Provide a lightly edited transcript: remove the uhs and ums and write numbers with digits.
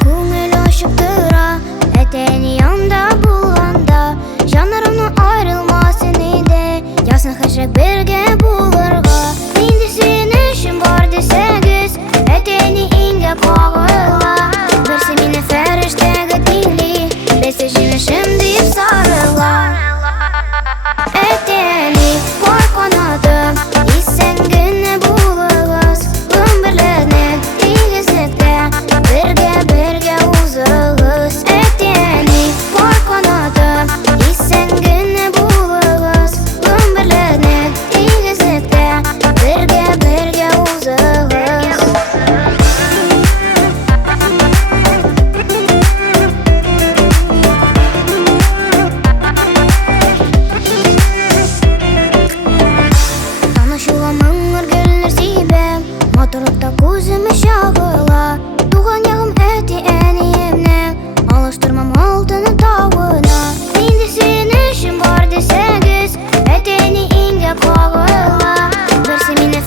көңіл ашып тұра, әтәні янда болғанда, жанарымның айрылмасын еді, ясын хәшрәк бірге болырға. Менде сен үшін бар десәгіз, әтәні инге қағыла. Бірсі мені фәрештәгі дили, бәсі жеңішім дейіп сарыла. Әтәні бар қанатым, исән гіне болығыз, өмірлеріне тегізлікте бірге узығыз. Әтәні бар қанатым, исән гіне болығыз, өмірлеріне тегізлікте бірге узығыз. Матурлықта көзіме шағыла, туған яғым әте әнейімнің, алыштырмам алтыны тауына. Менде сен үшін бар десәгіз, әтені инге қағыла. Бірсі мені